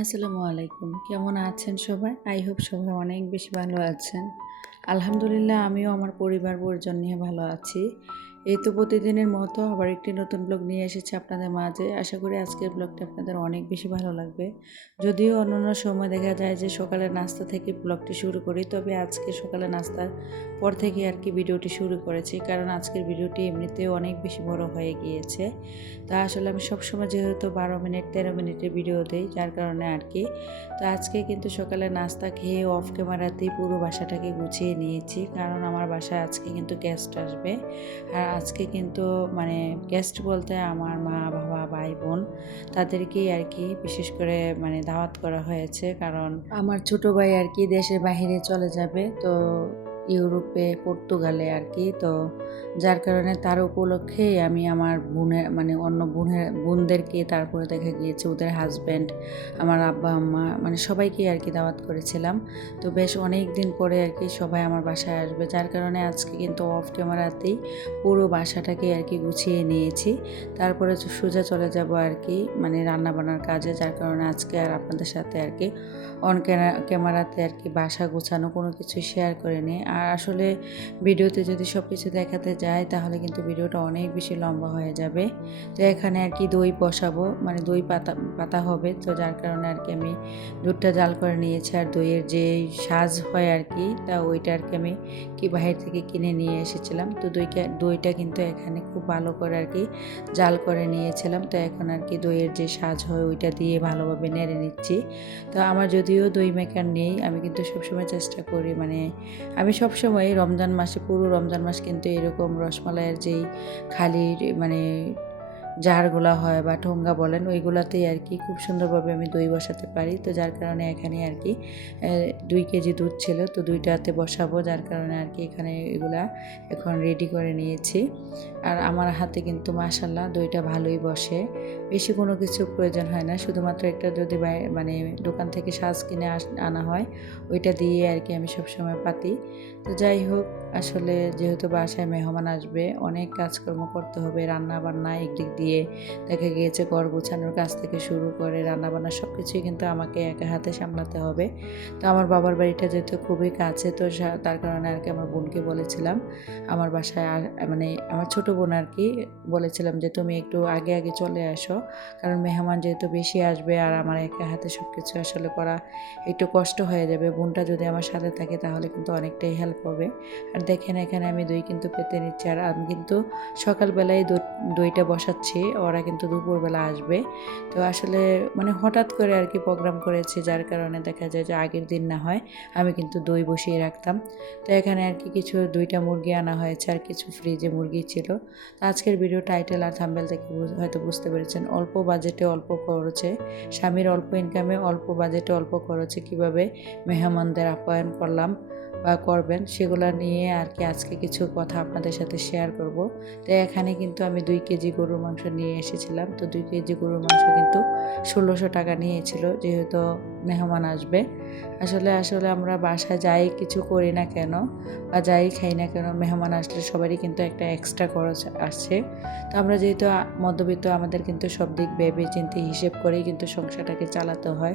আসসালামু আলাইকুম। কেমন আছেন সবাই? আই হোপ সবাই অনেক বেশি ভালো আছেন। আলহামদুলিল্লাহ আমিও আমার পরিবার পরিজন নিয়ে ভালো আছি। এই তো প্রতিদিনের মতো আবার একটি নতুন ব্লগ নিয়ে এসেছি আপনাদের মাঝে। আশা করি আজকের ব্লগটা আপনাদের অনেক বেশি ভালো লাগবে। যদিও অন্যান্য সময় দেখা যায় যে সকালের নাস্তা থেকে ব্লগটি শুরু করি, তবে আজকে সকালের নাস্তার পর থেকে আর কি ভিডিওটি শুরু করেছি, কারণ আজকের ভিডিওটি এমনিতেও অনেক বেশি বড় হয়ে গিয়েছে। তা আসলে আমি সবসময় যেহেতু 12 মিনিট 13 মিনিটের ভিডিও দিই, যার কারণে আর কি। তো আজকে কিন্তু সকালে নাস্তা খেয়ে অফ ক্যামেরাতেই পুরো বাসাটাকে গুছিয়ে নিয়েছি, কারণ আমার বাসায় আজকে কিন্তু গেস্ট আসবে। আর আজকে কিন্তু মানে গেস্ট বলতে আমার মা বাবা ভাই বোন তাদেরকেই আর কি বিশেষ করে মানে দাওয়াত করা হয়েছে, কারণ আমার ছোট ভাই আর কি দেশের বাইরে চলে যাবে, তো ইউরোপে পর্তুগালে আর কি। তো যার কারণে তার উপলক্ষেই আমি আমার বোনের মানে অন্য বোনদেরকে, তারপরে দেখা গিয়েছে ওদের হাজব্যান্ড, আমার আব্বা আম্মা মানে সবাইকে আর কি দাওয়াত করেছিলাম। তো বেশ অনেক দিন পরে আর কি সবাই আমার বাসায় আসবে, যার কারণে আজকে কিন্তু অফ ক্যামেরাতেই পুরো বাসাটাকে আর কি গুছিয়ে নিয়েছি। তারপরে সোজা চলে যাব আর কি মানে রান্না বান্নার কাজে, যার কারণে আজকে আর আপনাদের সাথে আর কি অন ক্যামেরাতে আর কি বাসা গোছানো কোনো কিছু শেয়ার করিনি। আর আসলে ভিডিওতে যদি সব কিছু দেখাতে যায় তাহলে কিন্তু ভিডিওটা অনেক বেশি লম্বা হয়ে যাবে। তো এখানে আর কি দই বসাবো, মানে দই পাতা পাতা হবে, তো যার কারণে আর কি আমি দুধটা জাল করে নিয়েছি। আর দইয়ের যে সাজ হয় আর কি, তা ওইটা আর কি আমি বাহির থেকে কিনে নিয়ে এসেছিলাম। তো দইটা কিন্তু এখানে খুব ভালো করে আর কি জাল করে নিয়েছিলাম। তো এখন আর কি দইয়ের যে সাজ হয় ওইটা দিয়ে ভালোভাবে নেড়ে নিচ্ছি। তো আমার যদিও দই মেকার নেই, আমি কিন্তু সবসময় চেষ্টা করি মানে আমি সবসময় রমজান মাসে পুরো রমজান মাস কিন্তু এরকম রসমালাইয়ের যেই খালি মানে জারগুলা হয় বা ঠোঙ্গা বলেন, ওইগুলাতেই আর কি খুব সুন্দরভাবে আমি দই বসাতে পারি। তো যার কারণে এখানে আর কি 2 কেজি দুধ ছিল, তো 2টাতে বসাবো, যার কারণে আর কি এখানে এগুলা এখন রেডি করে নিয়েছি। আর আমার হাতে কিন্তু মাশাল্লাহ দইটা ভালোই বসে, বেশি কোনো কিছু প্রয়োজন হয় না, শুধুমাত্র একটা যদি মানে দোকান থেকে সাজ কিনে আনা হয় ওইটা দিয়ে আর কি আমি সবসময় পাতি। তো যাই হোক, আসলে যেহেতু বাসায় মেহমান আসবে অনেক কাজকর্ম করতে হবে, রান্না বান্না একদিক দিয়ে দেখা গিয়েছে ঘর গোছানোর কাজ থেকে শুরু করে রান্না বান্না সব কিছুই কিন্তু আমাকে একা হাতে সামলাতে হবে। তো আমার বাবার বাড়িটা যেহেতু খুবই কাছে, তো তার কারণে আর কি আমার বোনকে বলেছিলাম আমার বাসায় মানে আমার ছোট বোন আর কি বলেছিলাম যে তুমি একটু আগে আগে চলে আসো, কারণ মেহমান যেহেতু বেশি আসবে আর আমার একা হাতে সব কিছু আসলে করা একটু কষ্ট হয়ে যাবে। বোনটা যদি আমার সাথে থাকে তাহলে কিন্তু অনেকটাই হেল্প হবে। আর দেখেন এখানে আমি দই কিন্তু পেতে নিচ্ছি, আর আমি কিন্তু সকালবেলায় দইটা বসাচ্ছি, ওরা কিন্তু দুপুরবেলা আসবে। তো আসলে মানে হঠাৎ করে আর কি প্রোগ্রাম করেছি, যার কারণে দেখা যায় যে আগের দিন না হয় আমি কিন্তু দই বসিয়ে রাখতাম। তো এখানে আর কি কিছু 2টা মুরগি আনা হয়েছে আর কিছু ফ্রিজে মুরগি ছিল। তো আজকের ভিডিও টাইটেল আর থাম্বনেল থেকে হয়তো বুঝতে পেরেছেন, অল্প বাজেটে অল্প খরচে, স্বামীর অল্প ইনকামে অল্প বাজেটে অল্প খরচে কীভাবে মেহমানদের আপ্যায়ন করলাম বা করবেন সেগুলো নিয়ে আর কি আজকে কিছু কথা আপনাদের সাথে শেয়ার করব। তো এখানে কিন্তু আমি 2 কেজি গরুর মাংস নিয়ে এসেছিলাম। তো 2 কেজি গরুর মাংস কিন্তু 1600 টাকা নিয়েছিল, যেহেতু মেহমান আসবে। আসলে আসলে আমরা বাসায় যাই কিছু করি না কেন বা যাই খাই না কেন, মেহমান আসলে সবারই কিন্তু একটা এক্সট্রা খরচ আসছে। তো আমরা যেহেতু মধ্যবিত্ত, আমাদের কিন্তু সব দিক ভেবে চিন্তে হিসেব করেই কিন্তু সংসারটাকে চালাতে হয়।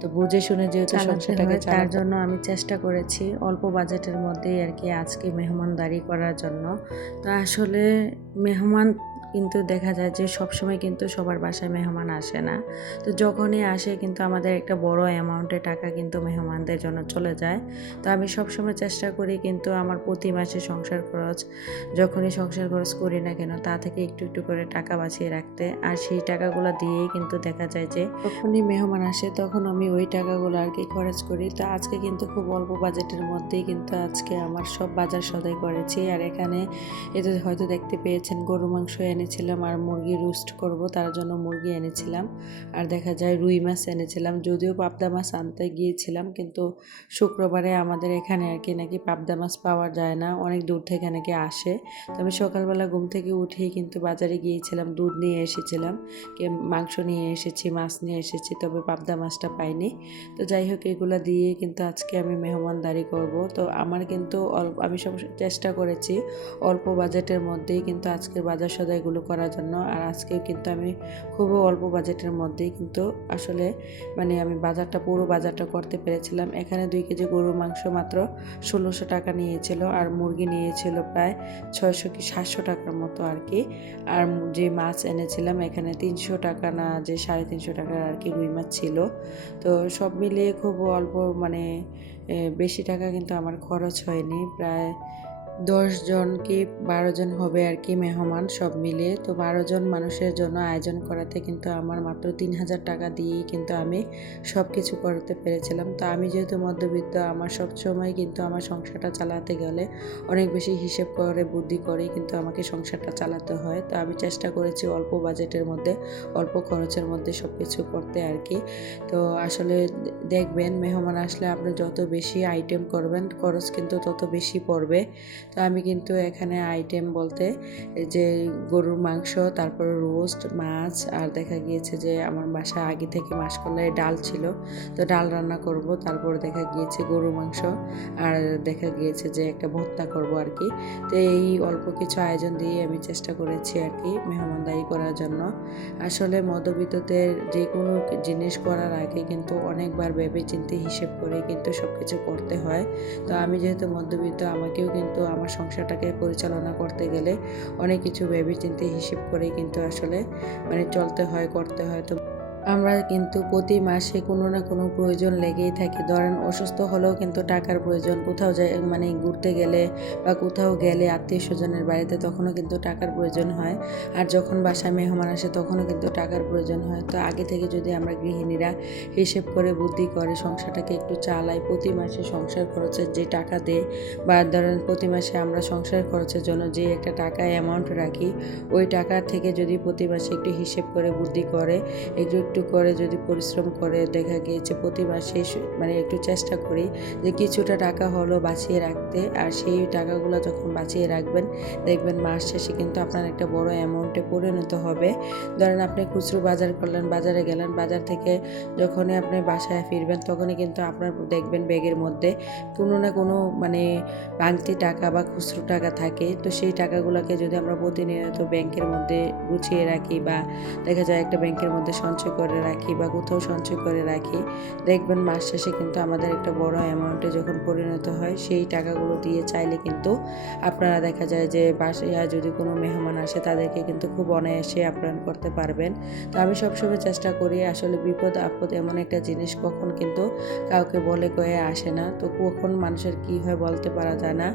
তো বুঝে শুনে যেহেতু সংসারটাকে তার জন্য আমি চেষ্টা করেছি অল্প বাজেটের মধ্যেই আর কি আজকে মেহমানদারি করার জন্য। তো আসলে মেহমান কিন্তু দেখা যায় যে সবসময় কিন্তু সবার বাসায় মেহমান আসে না। তো যখনই আসে কিন্তু আমাদের একটা বড় অ্যামাউন্টের টাকা কিন্তু মেহমানদের জন্য চলে যায়। তো আমি সবসময় চেষ্টা করি কিন্তু আমার প্রতি মাসে সংসার খরচ, যখনই সংসার খরচ করি না কেন তা থেকে একটু একটু করে টাকা বাঁচিয়ে রাখতে। আর সেই টাকাগুলো দিয়েই কিন্তু দেখা যায় যে যখনই মেহমান আসে তখন আমি ওই টাকাগুলো আর কি খরচ করি। তো আজকে কিন্তু খুব অল্প বাজেটের মধ্যেই কিন্তু আজকে আমার সব বাজার সদাই করেছি। আর এখানে এটা হয়তো দেখতে পেয়েছেন গরু মাংস এনেছিলাম আর মুরগি রোস্ট করব, তার জন্য মুরগি এনেছিলাম। আর দেখা যায় রুই মাছ এনেছিলাম, যদিও পাবদা মাছ আনতে গিয়েছিলাম কিন্তু শুক্রবারে আমাদের এখানে আর কি নাকি পাবদা মাছ পাওয়া যায় না, অনেক দূর থেকে নাকি আসে। তবে সকালবেলা ঘুম থেকে উঠেই কিন্তু বাজারে গিয়েছিলাম, দুধ নিয়ে এসেছিলাম, মাংস নিয়ে এসেছি, মাছ নিয়ে এসেছি, তবে পাবদা মাছটা পাইনি। তো যাই হোক, এগুলো দিয়ে কিন্তু আজকে আমি মেহমানদারি করব। তো আমার কিন্তু আমি সব চেষ্টা করেছি অল্প বাজেটের মধ্যেই কিন্তু আজকের বাজার সদাইগুলো রান্নাগুলো করার জন্য। আর আজকেও কিন্তু আমি খুবই অল্প বাজেটের মধ্যেই কিন্তু আসলে মানে আমি পুরো বাজারটা করতে পেরেছিলাম। এখানে 2 কেজি গরুর মাংস মাত্র 1600 টাকা নিয়েছিল, আর মুরগি নিয়েছিল প্রায় 600 কি 700 টাকার মতো আর কি। আর যে মাছ এনেছিলাম এখানে 300 টাকা না যে 350 টাকার আর কি রুই মাছ ছিল। তো সব মিলিয়ে খুব অল্প মানে বেশি টাকা কিন্তু আমার খরচ হয়নি। প্রায় 10 জন কি 12 জন হবে আর কি মেহমান সব মিলিয়ে। তো 12 জন মানুষের জন্য আয়োজন করাতে কিন্তু আমার মাত্র 3000 টাকা দিয়েই কিন্তু আমি সব কিছু করতে পেরেছিলাম। তো আমি যেহেতু মধ্যবিত্ত, আমার সবসময় কিন্তু আমার সংসারটা চালাতে গেলে অনেক বেশি হিসেব করে বুদ্ধি করেই কিন্তু আমাকে সংসারটা চালাতে হয়। তো আমি চেষ্টা করেছি অল্প বাজেটের মধ্যে অল্প খরচের মধ্যে সব কিছু করতে আর কি। তো আসলে দেখবেন মেহমান আসলে আপনি যত বেশি আইটেম করবেন খরচ কিন্তু তত বেশি পড়বে। তো আমি কিন্তু এখানে আইটেম বলতে যে গরুর মাংস, তারপর রোস্ট, মাছ, আর দেখা গিয়েছে যে আমার বাসায় আগে থেকে মাসকলাই ডাল ছিল, তো ডাল রান্না করব। তারপর দেখা গিয়েছে গরুর মাংস, আর দেখা গিয়েছে যে একটা ভর্তা করব আর কি। তো এই অল্প কিছু আয়োজন দিয়ে আমি চেষ্টা করেছি আর কি মেহমানদারি করার জন্য। আসলে মধ্যবিত্তদের যে কোনো জিনিস করার আগে কিন্তু অনেকবার ভেবে চিন্তে হিসেব করে কিন্তু সব কিছু করতে হয়। তো আমি যেহেতু মধ্যবিত্ত, আমাকেও কিন্তু আমার সংসারটাকে পরিচালনা করতে গেলে অনেক কিছু ভেবে চিন্তে হিসেব করেই কিন্তু আসলে মানে চলতে হয়, করতে হয়। তো আমরা কিন্তু প্রতি মাসে কোনো না কোনো প্রয়োজন লেগেই থাকে। ধরেন অসুস্থ হলেও কিন্তু টাকার প্রয়োজন, কোথাও যাই মানে ঘুরতে গেলে বা কোথাও গেলে আত্মীয়-স্বজনের বাড়িতে তখনও কিন্তু টাকার প্রয়োজন হয়। আর যখন বাসায় মেহমান আসে তখনও কিন্তু টাকার প্রয়োজন হয়। তো আগে থেকে যদি আমরা গৃহিণীরা হিসেব করে বুদ্ধি করে সংসারটাকে একটু চালাই, প্রতি মাসে সংসার খরচের যে টাকা দেয় বা ধরেন প্রতি মাসে আমরা সংসার খরচের জন্য যে একটা টাকা অ্যামাউন্ট রাখি, ওই টাকা থেকে যদি প্রতি মাসে একটু হিসেব করে বুদ্ধি করে একটু একটু করে যদি পরিশ্রম করে দেখা গিয়েছে প্রতি মাসে মানে একটু চেষ্টা করি যে কিছুটা টাকা হলো বাঁচিয়ে রাখতে। আর সেই টাকাগুলো যখন বাঁচিয়ে রাখবেন দেখবেন মাস শেষে কিন্তু আপনার একটা বড় অ্যামাউন্টে পরিণত হবে। ধরেন আপনি খুচরো বাজার করলেন, বাজারে গেলেন, বাজার থেকে যখনই আপনি বাসায় ফিরবেন তখনই কিন্তু আপনার দেখবেন ব্যাগের মধ্যে কোনো না কোনো মানে ভাঙতি টাকা বা খুচরো টাকা থাকে। তো সেই টাকাগুলোকে যদি আমরা প্রতিনিয়ত ব্যাংকের মধ্যে গুছিয়ে রাখি বা দেখা যায় একটা ব্যাংকের মধ্যে সঞ্চয় করে রাখি বা কোথাও সঞ্চয় করে রাখি, দেখবেন মাস শেষে কিন্তু আমাদের একটা বড় অ্যামাউন্টে যখন পরিণত হয় সেই টাকাগুলো দিয়ে চাইলে কিন্তু আপনারা দেখা যায় যে বাসায় যদি কোনো মেহমান আসে তাদেরকে কিন্তু খুব অনায়াসে আপ্যায়ন করতে পারবেন। তো আমি সবসময় চেষ্টা করি, আসলে বিপদ আপদ এমন একটা জিনিস কখন কিন্তু কাউকে বলে কয়ে আসে না। তো কখন মানুষের কি হয় বলতে পারা যায় না,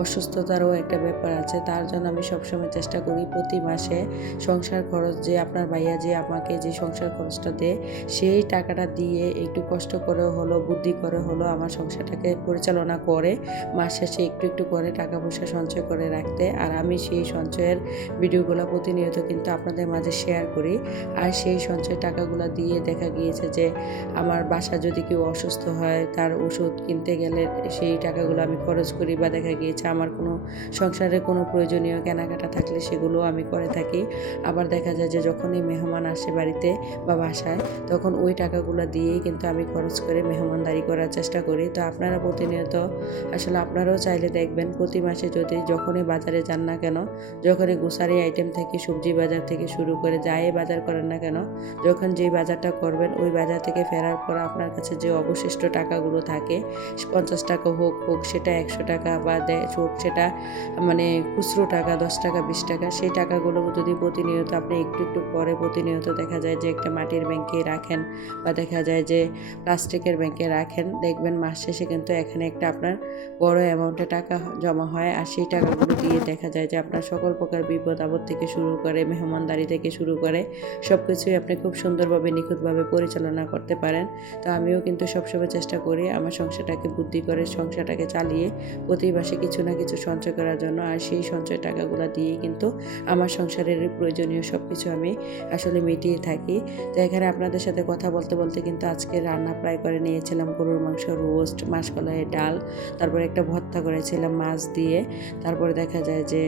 অসুস্থতারও একটা ব্যাপার আছে। তার জন্য আমি সবসময় চেষ্টা করি প্রতি মাসে সংসার খরচ যে আপনার ভাইয়া যে আমাকে যে সংসার খরচটা দেয় সেই টাকাটা দিয়ে একটু কষ্ট করে হলো বুদ্ধি করে হলো আমার সংসারটাকে পরিচালনা করে মাস শেষে একটু একটু করে টাকা পয়সা সঞ্চয় করে রাখতে। আর আমি সেই সঞ্চয়ের ভিডিওগুলো প্রতিনিয়ত কিন্তু আপনাদের মাঝে শেয়ার করি। আর সেই সঞ্চয় টাকাগুলো দিয়ে দেখা গিয়েছে যে আমার বাসা যদি কেউ অসুস্থ হয় তার ওষুধ কিনতে গেলে সেই টাকাগুলো আমি খরচ করি, বা দেখা গিয়েছে আমার কোনো সংসারে কোনো প্রয়োজনীয় কেনাকাটা থাকলে সেগুলো আমি করে থাকি। আবার দেখা যায় যে যখনই মেহমান আসে বাড়িতে বা বাসায় তখন ওই টাকাগুলো দিয়েই কিন্তু আমি খরচ করে মেহমানদারি করার চেষ্টা করি। তো আপনারা প্রতিনিয়ত আসলে আপনারাও চাইলে দেখবেন প্রতি মাসে যদি যখনই বাজারে যান না কেন, যখনই গ্রোসারি আইটেম থেকে সবজি বাজার থেকে শুরু করে যাই বাজার করেন না কেন, যখন যেই বাজারটা করবেন ওই বাজার থেকে ফেরার পর আপনার কাছে যে অবশিষ্ট টাকাগুলো থাকে 50 টাকা হোক সেটা 100 টাকা বা হোক সেটা মানে খুচরো টাকা 10 টাকা 20 টাকা, সেই টাকাগুলো যদি প্রতিনিয়ত আপনি একটু একটু করে প্রতিনিয়ত দেখা যায় যে একটা মাটির ব্যাংকে রাখেন বা দেখা যায় যে প্লাস্টিকের ব্যাংকে রাখেন, দেখবেন মাস শেষে কিন্তু এখানে একটা আপনার বড় অ্যামাউন্টে টাকা জমা হয়। আর সেই টাকাগুলো দিয়ে দেখা যায় যে আপনার সকল প্রকার বিপদ আপদ থেকে শুরু করে মেহমানদারি থেকে শুরু করে সব কিছুই আপনি খুব সুন্দরভাবে নিখুঁতভাবে পরিচালনা করতে পারেন। তো আমিও কিন্তু সবসময় চেষ্টা করি আমার সংসারটাকে বুদ্ধি করে সংসারটাকে চালিয়ে প্রতি মাসে কিছু না কিছু সঞ্চয় করার জন্য। আর সেই সঞ্চয় টাকাগুলো দিয়ে কিন্তু আমার সংসারের প্রয়োজনীয় সব কিছু আমি আসলে মিটিয়ে থাকি। তো এখানে আপনাদের সাথে কথা বলতে বলতে কিন্তু আজকে রান্না প্রায় করে নিয়েছিলাম গরুর মাংস, রোস্ট, মাসকলাইয়ের ডাল, তারপরে একটা ভর্তা করেছিলাম মাছ দিয়ে, তারপরে দেখা যায় যে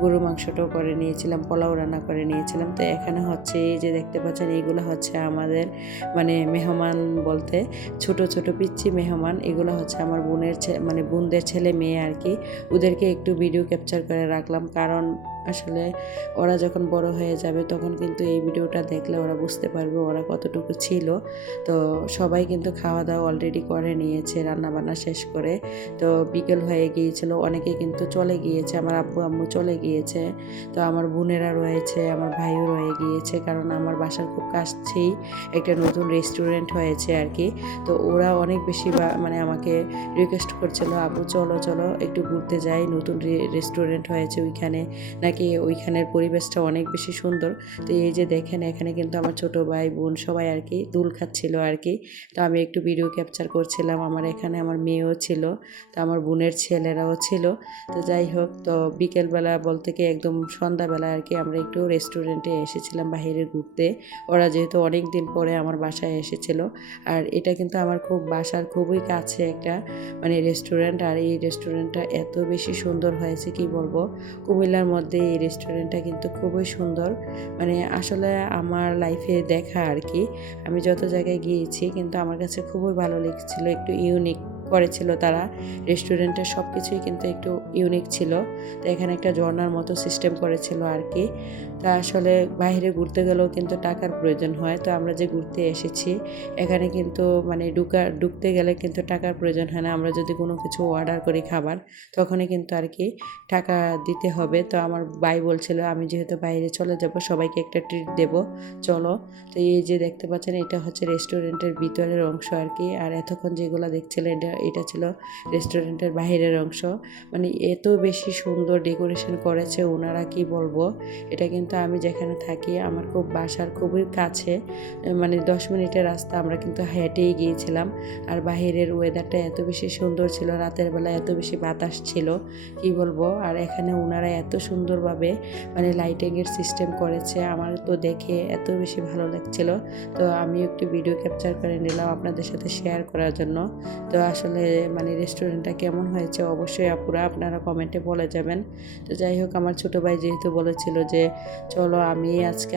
গরুর মাংসটাও করে নিয়েছিলাম, পোলাও রান্না করে নিয়েছিলাম। তো এখানে হচ্ছে এই যে দেখতে পাচ্ছেন এইগুলো হচ্ছে আমাদের মানে মেহমান বলতে ছোট ছোট পিচ্ছি মেহমান, এগুলো হচ্ছে আমার বোনের মানে বোনদের ছেলে মেয়ে আর কি। ওদেরকে একটু ভিডিও ক্যাপচার করে রাখলাম, কারণ আসলে ওরা যখন বড় হয়ে যাবে তখন কিন্তু এই ভিডিওটা দেখলে ওরা বুঝতে পারবে ওরা কতটুকু ছিল। তো সবাই কিন্তু খাওয়া দাওয়া অলরেডি করে নিয়েছে, রান্নাবান্না শেষ করে। তো বিকেল হয়ে গিয়েছিল, অনেকে কিন্তু চলে গিয়েছে, আমার আব্বু আম্মু চলে গিয়েছে। তো আমার বোনেরা রয়েছে, আমার ভাইও রয়ে গিয়েছে, কারণ আমার বাসার খুব কাছেই একটা নতুন রেস্টুরেন্ট হয়েছে আর কি। তো ওরা অনেক বেশি মানে আমাকে রিকোয়েস্ট করছিল, আব্বু চলো চলো একটু ঘুরতে যাই, নতুন রেস্টুরেন্ট হয়েছে ওইখানে, নাকি ওইখানের পরিবেশটা অনেক বেশি সুন্দর। তো এই যে দেখেন এখানে কিন্তু আমার ছোট ভাই বোন সবাই আর কি দুল খাচ্ছিল আর কি। তো আমি একটু ভিডিও ক্যাপচার করছিলাম, আমার এখানে আমার মেয়েও ছিল, তো আমার বোনের ছেলেরাও ছিল। তো যাই হোক, তো বিকেলবেলা বলতে কি একদম সন্ধ্যাবেলা আর কি আমরা একটু রেস্টুরেন্টে এসেছিলাম বাইরে ঘুরতে। ওরা যেহেতু অনেক দিন পরে আমার বাসায় এসেছিল, আর এটা কিন্তু আমার খুব বাসার খুবই কাছে একটা মানে রেস্টুরেন্ট। আর এই রেস্টুরেন্টটা এত বেশি সুন্দর হয়েছে কি বলবো, কুমিল্লার মধ্যে এই রেস্টুরেন্টটা কিন্তু খুবই সুন্দর। মানে আসলে আমার লাইফে দেখা আর কি, আমি যত জায়গায় গিয়েছি কিন্তু আমার কাছে খুবই ভালো লেগেছিল, একটু ইউনিক করেছিল তারা। রেস্টুরেন্টের সব কিছুই কিন্তু একটু ইউনিক ছিল। তো এখানে একটা ঝর্ণার মতো সিস্টেম করেছিল আর কি। তা আসলে বাইরে ঘুরতে গেলেও কিন্তু টাকার প্রয়োজন হয়। তো আমরা যে ঘুরতে এসেছি এখানে কিন্তু মানে ঢুকতে গেলে কিন্তু টাকার প্রয়োজন হয় না। আমরা যদি কোনো কিছু অর্ডার করি খাবার, তখনই কিন্তু আর কি টাকা দিতে হবে। তো আমার ভাই বলছিল আমি যেহেতু বাইরে চলে যাব সবাইকে একটা ট্রিট দেব, চলো। তো এই যে দেখতে পাচ্ছেন এটা হচ্ছে রেস্টুরেন্টের ভিতরের অংশ আর কি। আর এতক্ষণ যেগুলো দেখছিলেন এটা ছিল রেস্টুরেন্টের বাইরের অংশ। মানে এত বেশি সুন্দর ডেকোরেশন করেছে ওনারা, কি বলবো। এটা কিন্তু আমি যেখানে থাকি আমার খুব বাসার খুবই কাছে, মানে 10 মিনিটের রাস্তা। আমরা কিন্তু হেঁটেই গিয়েছিলাম। আর বাহিরের ওয়েদারটা এত বেশি সুন্দর ছিল, রাতের বেলা এত বেশি বাতাস ছিল, কি বলবো। আর এখানে ওনারা এত সুন্দরভাবে মানে লাইটিংয়ের সিস্টেম করেছে, আমার তো দেখে এত বেশি ভালো লাগছিল। তো আমি একটু ভিডিও ক্যাপচার করে নিলাম আপনাদের সাথে শেয়ার করার জন্য। তো আসলে মানে রেস্টুরেন্টটা কেমন হয়েছে অবশ্যই আপুরা আপনারা কমেন্টে বলে যাবেন। তো যাই হোক, আমার ছোটো ভাই যেহেতু বলেছিল যে চলো আমি আজকে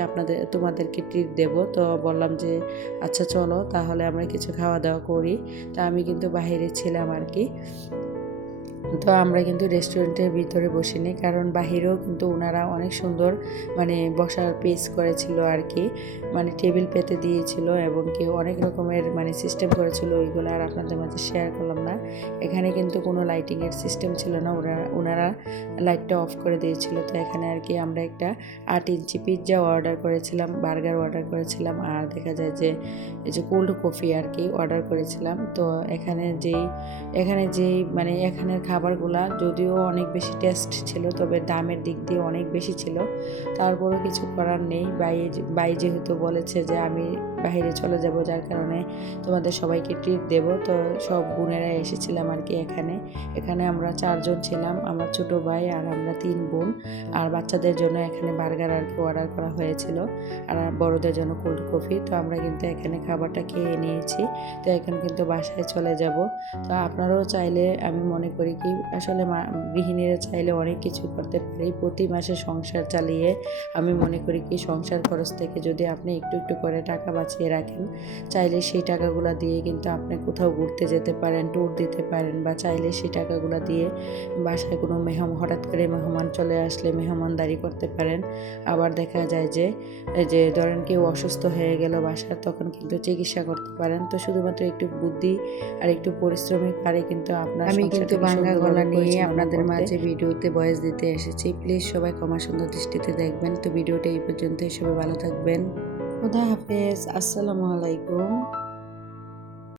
তোমাদেরকে ট্রিট দেব, তো বললাম যে আচ্ছা চলো তাহলে আমরা কিছু খাওয়া দাওয়া করি। তা আমি কিন্তু বাইরে ছিলাম আর কি। তো আমরা কিন্তু রেস্টুরেন্টের ভিতরে বসিনি, কারণ বাহিরেও কিন্তু ওনারা অনেক সুন্দর মানে বসার পেস করেছিল আর কি, মানে টেবিল পেতে দিয়েছিল এবং কি অনেক রকমের মানে সিস্টেম করেছিল, ওইগুলো আর আপনাদের মাঝে শেয়ার করলাম না। এখানে কিন্তু কোনো লাইটিংয়ের সিস্টেম ছিল না, ওনারা লাইটটা অফ করে দিয়েছিল। তো এখানে আর কি আমরা একটা 8 ইঞ্চি পিৎজা অর্ডার করেছিলাম, বার্গার অর্ডার করেছিলাম, আর দেখা যায় যে এই যে কোল্ড কফি আর কি অর্ডার করেছিলাম। তো এখানে যেই মানে এখানের খাবারগুলা যদিও অনেক বেশি টেস্ট ছিল, তবে দামের দিক দিয়ে অনেক বেশি ছিল। তারপরও কিছু করার নেই, বাই যেহেতু বলেছে যে আমি বাইরে চলে যাব, যার কারণে তোমাদের সবাইকে ট্রিট দেব। তো সব বোনেরা এসেছিলাম আর কি এখানে আমরা 4 জন ছিলাম, আমার ছোট ভাই আর আমরা 3 বোন। আর বাচ্চাদের জন্য এখানে বার্গার আর কি অর্ডার করা হয়েছিল, আর বড়দের জন্য কোল্ড কফি। তো আমরা কিন্তু এখানে খাবারটা খেয়ে নিয়েছি। তো এখন কিন্তু বাসায় চলে যাব। তো আপনারাও চাইলে, আমি মনে করি কি আসলে গৃহিণীরা চাইলে অনেক কিছু করতে পারি প্রতি মাসে সংসার চালিয়ে। আমি মনে করি কি সংসার খরচ থেকে যদি আপনি একটু একটু করে টাকা বাঁচিয়ে রাখেন, চাইলে সেই টাকাগুলো দিয়ে কিন্তু আপনি কোথাও ঘুরতে যেতে পারেন, ট্যুর দিতে পারেন, বা চাইলে সেই টাকাগুলো দিয়ে বাসায় কোনো হঠাৎ করে মেহমান চলে আসলে মেহমানদারি করতে পারেন। আবার দেখা যায় যে ধরেন কেউ অসুস্থ হয়ে গেল বাসায়, তখন কিন্তু চিকিৎসা করতে পারেন। তো শুধুমাত্র একটু বুদ্ধি আর একটু পরিশ্রমী পারে কিন্তু আপনার। আমি কিন্তু বাংলা গলা নিয়ে আপনাদের মাঝে ভিডিওতে ভয়েস দিতে এসেছি, প্লিজ সবাই ক্ষমা সুন্দর দৃষ্টিতে দেখবেন। তো ভিডিওটা এই পর্যন্তই, সবাই ভালো থাকবেন। খুদা হাফেজ, আসসালামু আলাইকুম।